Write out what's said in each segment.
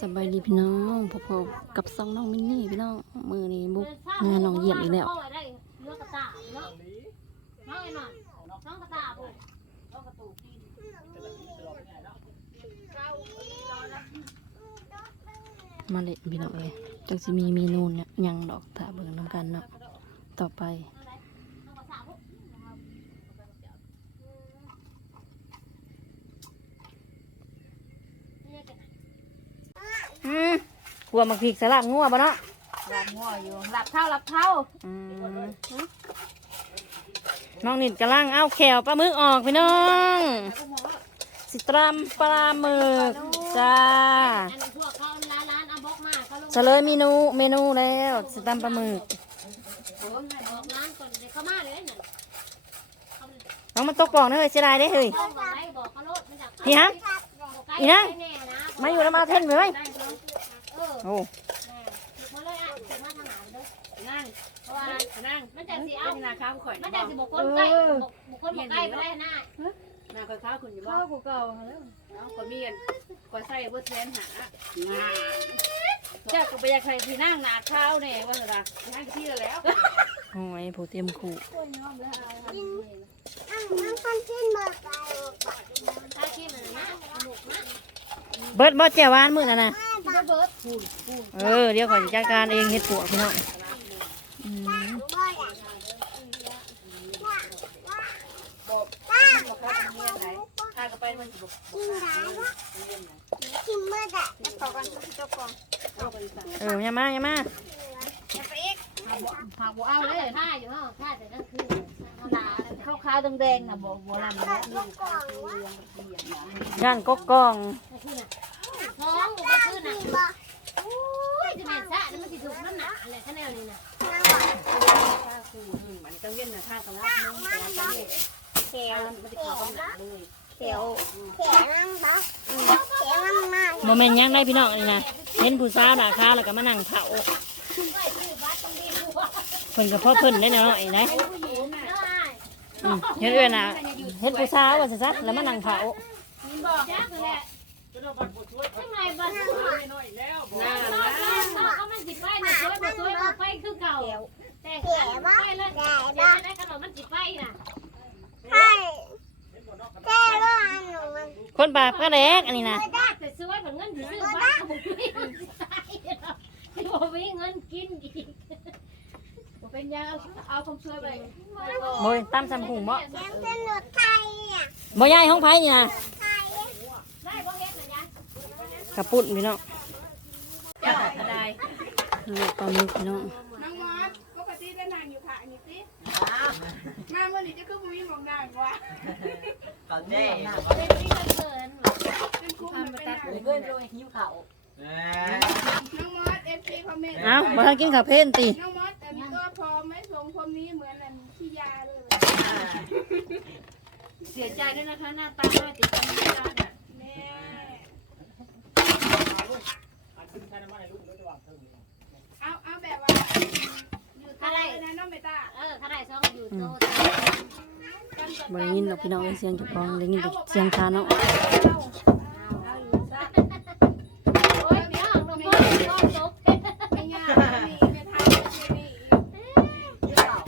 สบายดีพี่น้องพบๆกับซองน้องมินนี่พี่น้องมือนี้บุกงานน้องเยี่ยมอีกแล้วมาเละพี่น้องเลยจังสิมีเมนูเนี่ยยังดอกถ้าเบิ่งน้ำกันเนาะต่อไป น้องกระตายบุ อืมขั วมักพริกสลับงัวบ่เนาะหลับหัวอยู่หลับเท่าหลับเท่าอืมน้องนิดกำลังเอาแขวปลาหมึกออกพี่น้อง สิตรัมปลาหมึกจ้าอันนี้พวกเขาร้านร้านเอาบล็อกมาเขาลงเฉลยเมนูเมนูแล้วสิตรัมปลาหมึกโอ้ยบอกร้านก่อนเดี๋ยวเขามาเลยนั่นน้องมันตกปล่องเด้อเฮ้ยเสียดายได้อเฮ้ยต้องบอกได้บอกเขาโลดมันจากนี่ฮะอีนั่งแน่นะมาอยู่แล้วมาเท่นไปไหม โอ้แม่ถูกมาเลยอะถูกมาทางไหนเด้อนั่งเพราะว่านั่งมันจะสิเอานาข้าวข่อยมันจะสิบุคคลใกล้บุคคลบอกใกล้ไปได้นะนาคอยข้าวคุณอยู่บ้านข้าวเก่าแล้วเอาก็มีกันก็ใส่เบอร์แทนหางาเจ้าก็ไปอยากใครที่นั่งนาข้าวเนี่ยว่าเหรอนั่งที่แล้วโอ้ยผู้เตรียมขู่ถ้าขี้มันนะหนุกนะเบิดบ่เจียวานมื้อนั่นน่ะ เออเดี๋ยวขอยจัดการเองเฮ็ดปวกพี่น้องเอออย่ามาอย่ามาหาบัวเอาเลยผ้าอยู่ห้องผ้าแต่ก็คือธรรมดาข้าวขาวแดงๆนะบัวบัวลำย่านกกกอง ท้องก็คือน่ะโอ้ยจะแม่นซะแล้วมันสิถูกน้ำหนักอะไรคะแนนนี่นะข้าวคือมันต้องเย็นนะข้าวกับลาบน้ำแต่ละกันเลยแก้วมันจะขวกำลังเลยบ่แม่นหยังได้พี่น้องอันนี้นะเห็นผู้สาวหน้าคาแล้วก็มานั่งเผาเพิ่นก็พอเพิ่นได้หน่อยนะอืมเฮ็ดเอื้อนน่ะเฮ็ดผู้สาวว่าซั่นๆแล้วมานั่งเผา บอกแจ๊กแหละข้างในบัตรน่าน้องน้องเขามันจิตไปนะช่วยมาช่วยมาไปคือเก่า แต่ไปเลยได้ขนมมันจิตไปน่ะคนปากกระแดกอันนี้นะแต่ช่วยเหมือนเงินซื้อบ้านผมไม่ตายที่ผมมีเงินกินอีกเป็นยาเอาคำช่วยไปโบยตามสำหุงบ่บ่ยายห้องไผนี่นะได้บ่เฮ็ดนะยาย กระปุ่นพี่น้องเจ้าอะไรลูกปลาหมึกพี่น้องน้องมอสปกติได้นางอยู่ค่ะนี่สิมาเมื่อนี้จะคือมุ้ยมองนางว่าตอนแรกเป็นที่เกินเป็นคุ้มมันเป็นนางเพื่อนโดยหิวเขาน้องมอสเอฟซีคอมเมนต์เอ้าบ่ทันกินข้าวเพลนติน้องมอสอันนี้ก็พอไม่สมความนี้เหมือนอันที่ยาเลยเสียใจด้วยนะคะหน้าตาหน้าติดกันไม่ได้เนี่ย แม่ เอาเอาแบบว่าอยู่ตาเลยนะน้องเมตาเออถ้าได้ซองอยู่โตบ่ได้ยินหรอกพี่น้องเสียงเจ้าของได้ยินแต่เสียงคาเนาะโอ้ยพี่น้องน้องพ่อน้องจบ ไม่ยากนี่ไม่ทำไม่นี่ อ้าว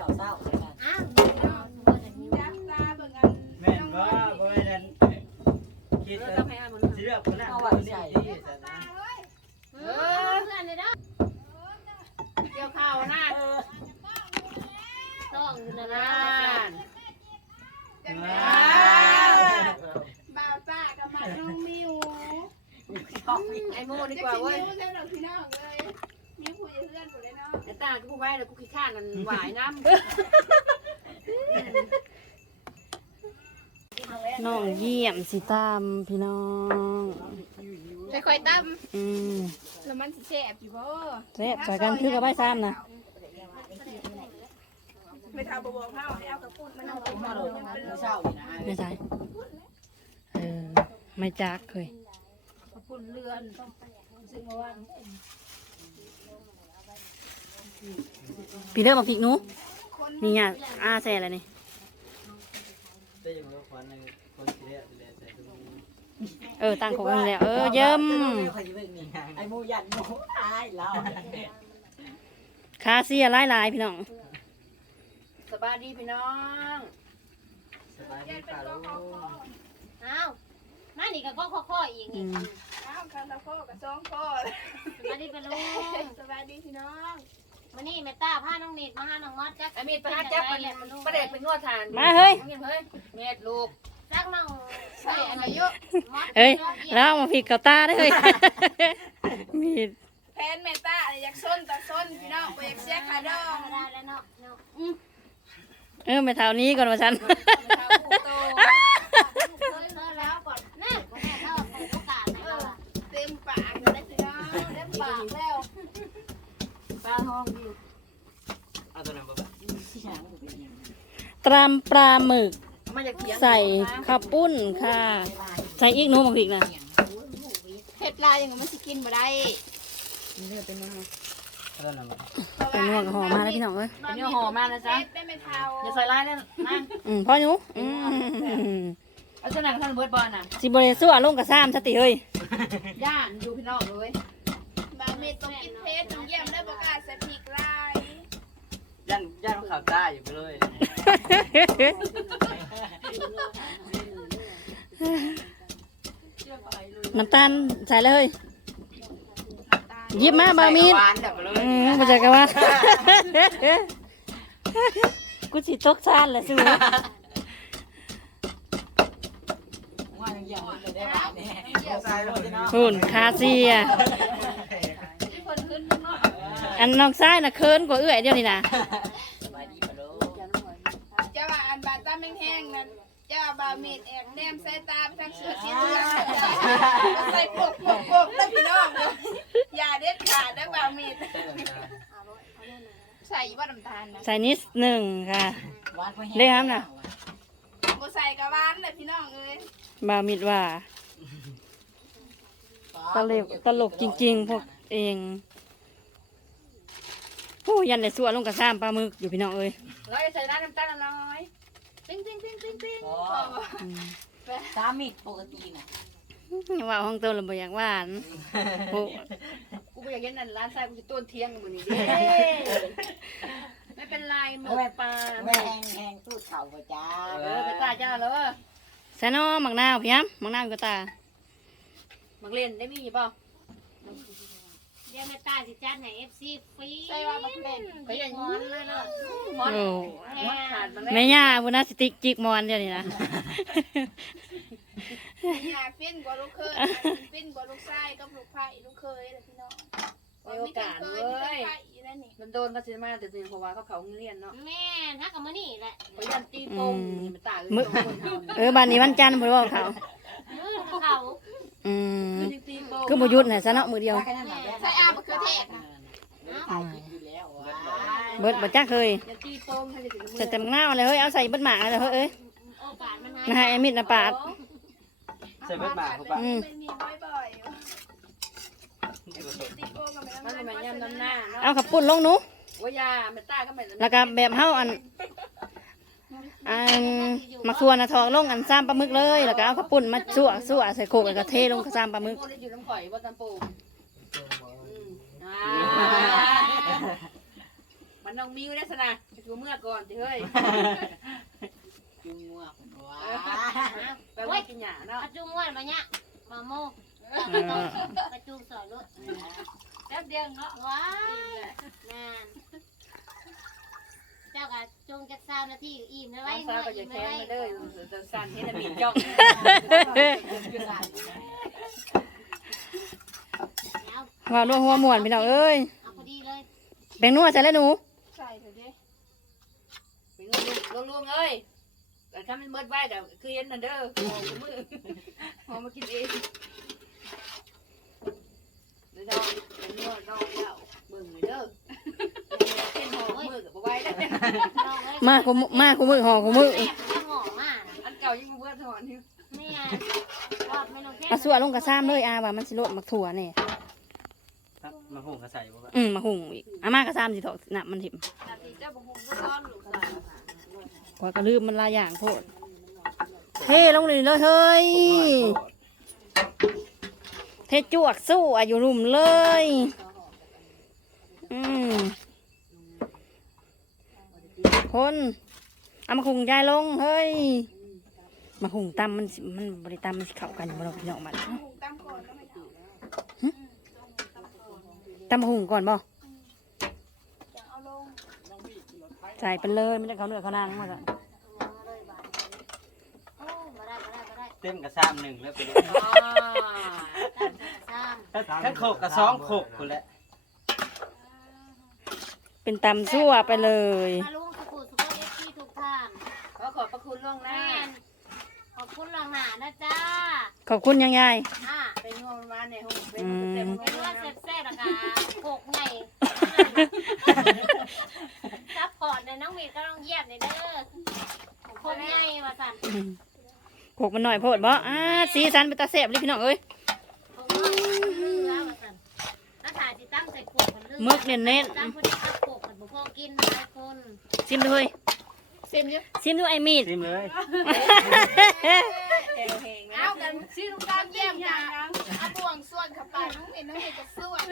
จับตาเบิ่งอัน แม่นว่าบ่แม่นคิด เรา ว่า ต้องให้อามัน สิเลือกคนนั้นคนนี้ที่สันนะ เออเพื่อนเลยเด้อ เกี่ยวข้าวหน้า ต้องอยู่นะ หน้า จังเลยบ่าวตากับมาน้องมิว ไอ้โม่ดีจะกว่ากินเว้ยนิ้วเจ้าดอกพี่น้องเลยนิ้วผู้จะเพื่อนผู้เลยเนาะไอ้ตากูไว้แล้วกูขี้ข้านมันหวายน้ำน้องเยี่ยมสิตามพี่น้องค่อยๆตั้มอืมแล้วมันสิแซ่บอยู่บ่แซ่บใส่กันคือกับใบซ้ำนะไม่ทาบ่บอกเฮาให้เอากระปุกมันเอาไปมาลงมันเป็นเศร้านะไม่ใช่เออไม่จักเคยปุ่ นเรือนต้องซึ่งมาว่าพี่เด้อบักพริกหนูนี่เนี่ยอาแซ่อะไรนี่ได้ยังบ่ควันในคนสิเรียกสิเรียกใส่ตรงนี้เออตั้งของมันแล้วเออเยิ้มไอ้หมูยันหมูตายแล้วคาเซียหลายหลายๆพี่น้องสบายดีพี่น้องสบายดีป่าลุงอ้าว มานี่ก็ข้อๆอีกอืนี่มอ้าวคันละพ่อกับสองพ่อมาดิเป็นลุงสบายดีพี่น้องมานี่แม่ต้าพาน้องนิดมาหาน้องมอดจักไอ้มีดประหัตจับมันประเด็กเป็นนวดทานมาเฮ้ยเฮ้ยเม็ดลูกจักน้องใส่อันอายุมอดเฮ้ยแล้วเอามาผิดกับตาได้อเฮ้ยมีดแพนเมตาอยากส้นตาส้นพี่น้องบ่อยากเสียขาดองได้แล้วเนาะเนาะเออไปเท่านี้ก่อนว่าฉัน เคยๆแล้วก่อนแน่บ่แน่เนาะเปิดโอกาสให้เราอะ เต็มปากเลยพี่น้องเต็มปากแล้ว ปลาทองดีเอาตัวนั้นบ่ตรามปลาหมึกมาจากเถียงใส่ข้าวปุ้นค่ะ ใส่อีกหนูมาผิกนะเผ็ดลายอย่างมันสิกินบ่ได้เอาตัวนั้นบ่เป็นนวดกับหอมมาแล้วพี่น้องเอ้ยเป็นเนื้อหอมมากนะจ๊ะได้ไม่เท่าอย่าใส่ลายนะนั่งอืมพ่อหนูอืมเอาส่วนไหนของท่านเบิร์ดบอลน่ะสิบริสุทธิ์ลงกับซ้ำสติเฮ้ยย่านดูพี่น้องเลยบาง เม็ดต้องกินเผ็ดต้องเยี่ยมได้บ่กล้าใส่พริกลายยันยันขับได้อยู่ไปเลยน้ำตาลใส่เลยเฮ้ยหยิบมาบามีดหวานแบบไปเลยอืมมาจากกันว่า กูสิตกชานแหละสิวะว่าอย่างเงี้ยมันจะได้หวานแน่ใส่เลยเนาะหุ่นคาเซีย อันน้องซ้ายน่ะเคินกว่าเอื้อยเดียวนี่นะสบายดีป่าลุงเจ้าว่าอันบาดตาแห้งๆนั่นเจ้าบาเม็ดแอบแนมใส่ตาไปทางเสือสีเหลืองใส่ปกปกปกแล้วพี่น้องอย่าเด็ดขาดนะบาเม็ดใส่ว่าน้ำตาลนะใส่นิดหนึ่งค่ะหวานกว่าแห้งได้ครับน่ะบ่ใส่กะหวานเลยพี่น้องเอ้ยบามิดว่าตลกตลกจริง ๆ พวกเอง โอ้ยันได้สัวลงกับซ้ำปลาหมึกอยู่พี่น้องเอ้ยแล้วใส่น้ำน้ำตาลน้อยติ้งติ้งติ้งติ้งติ้งอ๋ออืมสามีปกติน่ะว่าห้องโตวลำบากหวานโอ้กูไม่อยากเห็นนั่นร้านทรายกูจะต้นเทียงมือนี้ไม่เป็นไรหมึกปลาแม่งแห้งตู้เข่าประจ้าเออไปตาจ้าแล้วใส่น้อหมักนาวพี่ย้ำหมักนาวอยู่กับตามักเล่นได้มีเปล่าเดี๋ยวแม่ต้าสิจัดให้ FC ฟรีใส่ว่าบักเล่นเขาอย่างนี้เลยเนาะมอนโอ้มอนขาดมันแม่ย่าบุญนาสติกจิกมอนเดียวนี่นะอย่าฟินกว่าลูกเคยฟินกว่าลูกชายกับลูกไผ่ลูกเคยเลยพี่น้องมีโอกาสเคเลยมีแต่ไผ่อยู่นั่นนี่มันโดนเขาซื้อมาแต่ตัวเพราะว่าเขาเขาเรียนเนาะแม่นฮักกับมื้อนี้แหละเขายันตีโป่งมันตาเลยเออบ้านนี้วันจันทร์บ่ได้บอกเขา มื้อเขา อืมคือยังตีโป่งคือบ่หยุดให้ซะเนาะมือเดียว ใส่อาบะเขือเทศนะถ่ายคลิปอยู่แล้วว้าเบิดบ่จักเคยยังตีโป่งให้ถึงมืใส่เต็มหน้าเลยเฮ้ยเอาใส่เบิดหมากเลยเฮ้ยเอ้ยโอกาสมันนะให้ฮะไอ้มิดนะปาดใส่เบ็ดหมาเข้าไปอืมเป็นมีบ่อยๆตีโก้กับแม่มันน้ำมันมันยำน้ำหน้าเนาะเอาขับปุ่นลงหนู ว่ายามันตาก็เหมือนแล้วก็แบบเฮาอัน อันมักทัวนะทองลงอันซ้ำปลาหมึกเลย แล้วก็เอาขับปุ่นมาสั่วสั่วใส่โคกแล้วก็เทลงกับซ้ำปลาหมึกโป่งได้อยู่น้ำข่อยว่าตันโป่งมันน้องมิวได้สนะคือเมื่อก่อนเฮ้ยจุงงัวว้าแปลว่ากินหยาเนาะอาจุงว่ามาเนี่ยมาโมกระจุงสอยรถแป๊บเดียวเนาะว้ายนานเจ้าก็จงจักซาวนาทีอิ่มได้ไว้น้องเมื่สาวอก็อิ่จะมแค้ได้นไว้มาเลยจะสั่นให้นามีจ้องเอาว่านัวหัวม่วนพี่น้องเอ้ยเอาพอดีเลยแบ่งนัวใส่แล้วหนูใส่เถอะดิเป็นลุงลุงเอ้ยแต่ถ้ามันเบิดไว้ก็คือเห็นนั่นเด้อหอมมือหอมมากินเองเดี๋ยวดองเป็นนวดดองแล้วเบิ่งเลยเด้อ เป็นหอมมือกับไว้ได้ลองเลยมาคุมมาคุมือห่อคุมือแม่ก็หอมมากอันเก่ายังเบิดถอนอยู่แม่รอบไม่ลงแค่เอาสั่วลงกับซ้ำเลยอาว่ามันสิโลดมักถั่วเนี่ยมาหุงกระใส่บ่อืมมาหุงอีกอามากับซ้ำสิเถอะน่ะมันถิ่มนาทีเจ้าบุ้งร้อนหรือเปล่ากว่าก็ลืมมันหลายอย่างโพดเฮ้ลงเลยเลยเฮ้ยเทจวกสู้อายุรุ่มเลย อืม คนเอามาคุงยายลงเฮ้ยมาคุงตำมันสิมันบริตำมันสิเข้ากันอยู่บ่เราพี่น้องมันหุงตามก่อนแล้วไม่ถูกตำมาคุงก่อนบ่จะเอาลงใส่ไปเลยไม่ได้เขาเนื้อเขานางมาสั่นโอ้มาได้มาได้มาได้เต็มกระซ้ำหนึ่งแล้วไปเลยสร้างถ้าโขกกระสองโขกคุณแหละเป็นตำซั่วไปเลย คุณล่วงหน้าแม่นขอบคุณหลังหนานะจ้าขอบคุณยังไงอ่าเป็นงวงมาในห้องเป็นอืมเต็มเป็นว่าแซ่บๆแล้วก็โขกใหญ่ซัพพอร์ตในน้องมีก็ต้องเยี่ยมในเด้อโขกใหญ่มาสั่นโขกมันหน่อยโพดบ่อ่าสีสันเป็นตาแซ่บเลยพี่น้องเอ้ยโขกน้อยลือแล้วมาสั่นถ้าถ่ายจิตั้งใส่ขวดมันลือมึกเน้นตั้งคนที่ตักโขกมันบ่พอกินหลายคน ๆชิมดูเฮ้ย เต็มเยอะชิมดูไอ้มีดซิมเลยแหงแหงเอากันชื่อตามเยี่ยมกันเอาบ่วงส่วนเข้าไปน้องเห็นน้องเห็นจะส่วน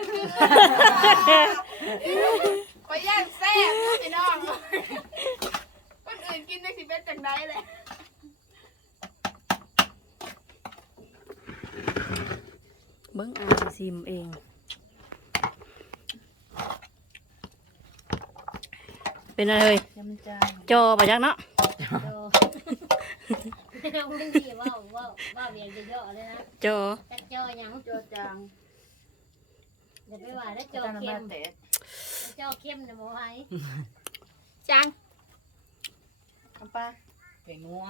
ไปย่างแซ่บพี่น้องคนอื่นกินได้สิเป็นจังไดเลยเบิ้งอ่าซิมเองเป็นอะไรเฮ้ย ยังมันจางจอปะจักเนาะเราไม่ดีว่าว่าว่าเวียนเยอะๆเลยนะจอแต่เจอหยังจอจางเดี๋ยวไปว่าได้เจอจางเข้มามแตะเจอเข้มเนี่ยบ่ไหวจังทำปลาเป็นงัว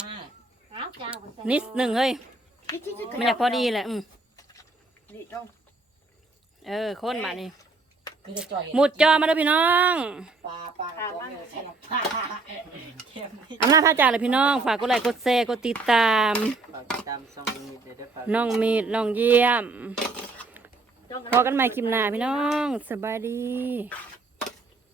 อ้าวจางก็ใส่นิดหนึ่งเฮ้ยไม่อยากพอดีแหละอืมนี่ต้องเออโคนบาด นี่มีจะจ่อยหมุดจอมาแล้วพี่น้องปลาปลาตัวนี้ใช่หรอปลาเค็มนี่อำนาจพระจ่าเลยพี่น้อง ฝากกดไลค์กดแชร์กดติดตามปลาติดตามซองมีเดี๋ยวเดี๋ยวปลาน้องมีดน้องเยี่ยมพอกันใหม่คลิปหน้าพี่น้อง สบายดีส